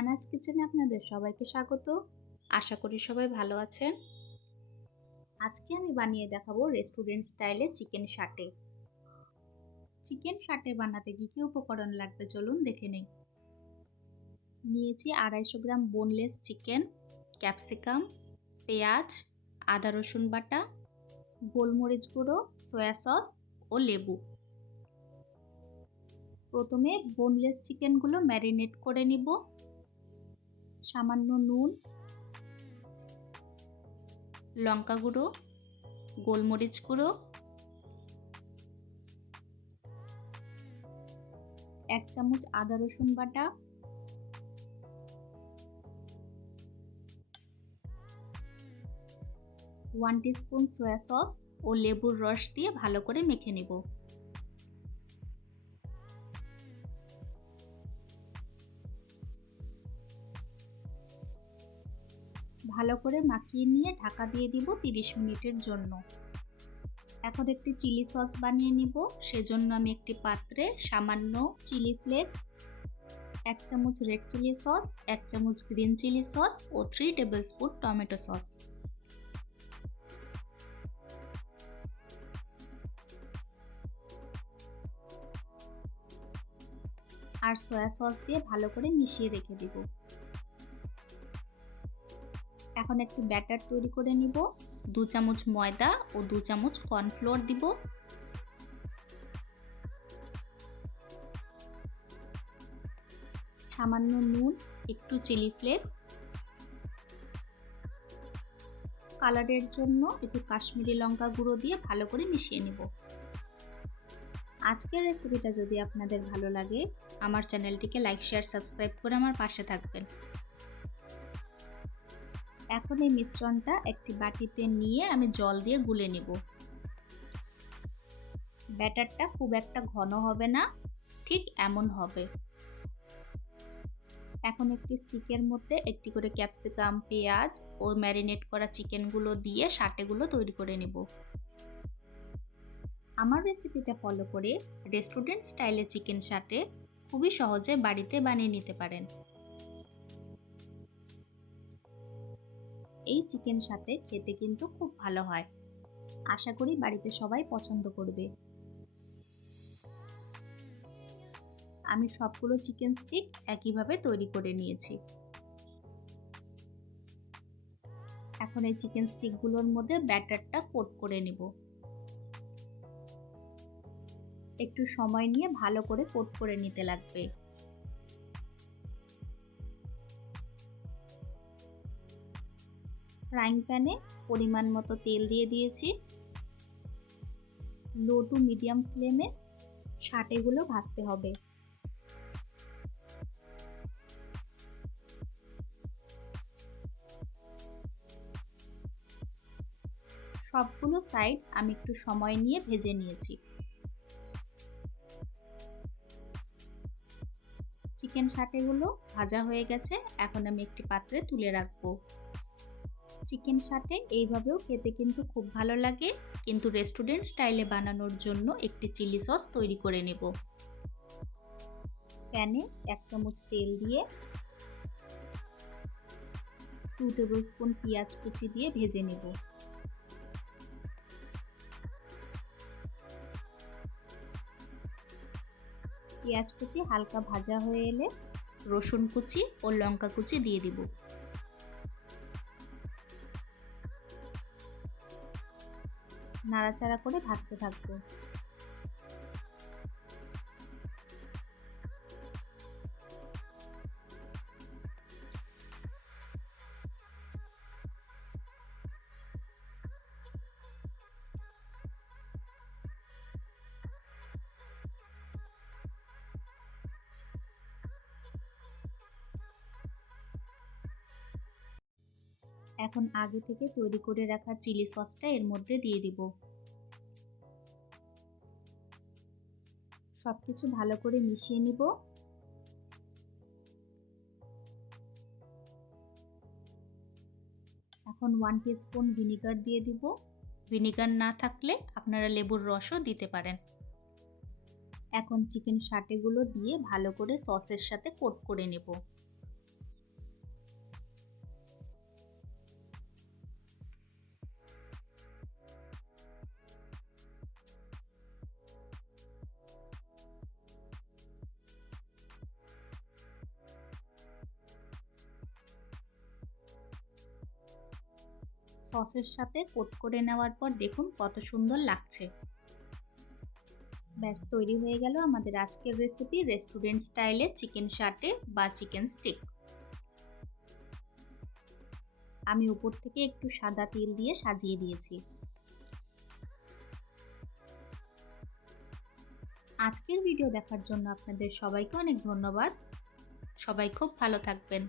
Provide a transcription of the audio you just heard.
অ্যানাস কিচেনে আপনাদের সবাইকে স্বাগত। আশা করি সবাই ভালো আছেন। আজকে আমি বানিয়ে দেখাবো রেস্টুরেন্ট স্টাইলে চিকেন সাটে। চিকেন সাটে বানাতে কী কী উপকরণ লাগবে চলুন দেখে নেই। নিয়েছি 250 গ্রাম বোনলেস চিকেন, ক্যাপসিকাম, পেঁয়াজ, আদা রসুন বাটা, গোলমরিচ গুঁড়ো, সয়া সস ও লেবু। প্রথমে বোনলেস চিকেনগুলো ম্যারিনেট করে নিব। সামান্য নুন, লঙ্কা গুঁড়ো, গোলমরিচ গুঁড়ো, 1 চামচ আদা রসুন বাটা, 1 টিস্পুন সয়া সস ও লেবুর রস দিয়ে ভালো করে মেখে নেব। ভালো করে মাখিয়ে নিয়ে ঢাকা দিয়ে দিব 30 মিনিটের জন্য। এখন একটি চিলি সস বানিয়ে নিব। সেজন্য আমি একটি পাত্রে সামান্য চিলি ফ্লেক্স, 1 চামচ রেড চিলি সস, 1 চামচ গ্রিন চিলি সস ও 3 টেবিলস্পুন টমেটো সস আর সয়া সস দিয়ে ভালো করে মিশিয়ে রেখে দিব। এখন একটি ব্যাটার তৈরি করে নিব। 2 চামচ ময়দা ও 2 চামচ কর্নফ্লোর দিব। সামান্য নুন, একটু চিলি ফ্লেক্স, কালারের জন্য একটু কাশ্মীরি লঙ্কা গুঁড়ো দিয়ে ভালো করে মিশিয়ে নিব। আজকের রেসিপিটা যদি আপনাদের ভালো লাগে আমার চ্যানেলটিকে লাইক, শেয়ার, সাবস্ক্রাইব করে আমার পাশে থাকবেন। এখন এই মিশ্রণটা একটি বাটিতে নিয়ে আমি জল দিয়ে গুলে নেব। ব্যাটারটা খুব একটা ঘন হবে না, ঠিক এমন হবে। এখন একটি স্টিকের মধ্যে একটি করে ক্যাপসিকাম, পেঁয়াজ ও ম্যারিনেট করা চিকেনগুলো দিয়ে সাটেগুলো তৈরি করে নেব। আমার রেসিপিটা ফলো করে রেস্টুরেন্ট স্টাইলে চিকেন সাটে খুবই সহজে বাড়িতে বানিয়ে নিতে পারেন। এই চিকেন সাথে খেতে কিন্তু খুব ভালো হয়। আশা করি বাড়িতে সবাই পছন্দ করবে। আমি সবগুলো চিকেন স্টিক একইভাবে তৈরি করে নিয়েছি। এখন এই চিকেন স্টিকগুলোর মধ্যে ব্যাটারটা কোট করে নেব। একটু সময় নিয়ে ভালো করে কোট করে নিতে লাগবে। ফ্রাইং প্যানে পরিমাণ মতো তেল দিয়ে দিয়েছি। লো টু মিডিয়াম ফ্লেমে সাটেগুলো ভাজতে হবে। সবগুলো সাইড আমি একটু সময় নিয়ে ভেজে নিয়েছি। চিকেন সাটেগুলো ভাজা হয়ে গেছে। এখন আমি একটি পাত্রে তুলে রাখবো। চিকেন সাটে এইভাবেও খেতে কিন্তু খুব ভালো লাগে, কিন্তু রেস্টুরেন্ট স্টাইলে বানানোর জন্য একটি চিলি সস তৈরি করে নেব। প্যানে 1 চামচ তেল দিয়ে 2 টেবিলস্পুন পেঁয়াজ কুচি দিয়ে ভেজে নেব। পেঁয়াজ কুচি হালকা ভাজা হয়ে এলে রসুন কুচি ও লঙ্কা কুচি দিয়ে দিব। নাড়াচাড়া করে ভাজতে থাকবো। এখন আগে থেকে তৈরি করে রাখা চিলি সসটা এর মধ্যে দিয়ে দিব। সবকিছু ভালো করে মিশিয়ে নিব। এখন 1 টিস্পুন ভিনেগার দিয়ে দিব। ভিনেগার না থাকলে আপনারা লেবুর রসও দিতে পারেন। এখন চিকেন সাটেগুলো দিয়ে ভালো করে সসের সাথে কোট করে নেব। সসের সাথে কোট করে নেওয়ার পর দেখুন কত সুন্দর লাগছে। ব্যাস তৈরি হয়ে গেল আমাদের আজকের রেসিপি রেস্টুরেন্ট স্টাইলে চিকেন শাটে বা চিকেন স্টিক। আমি উপর থেকে একটু সাদা তেল দিয়ে সাজিয়ে দিয়েছি। আজকের ভিডিও দেখার জন্য আপনাদের সবাইকে অনেক ধন্যবাদ। সবাই খুব ভালো থাকবেন।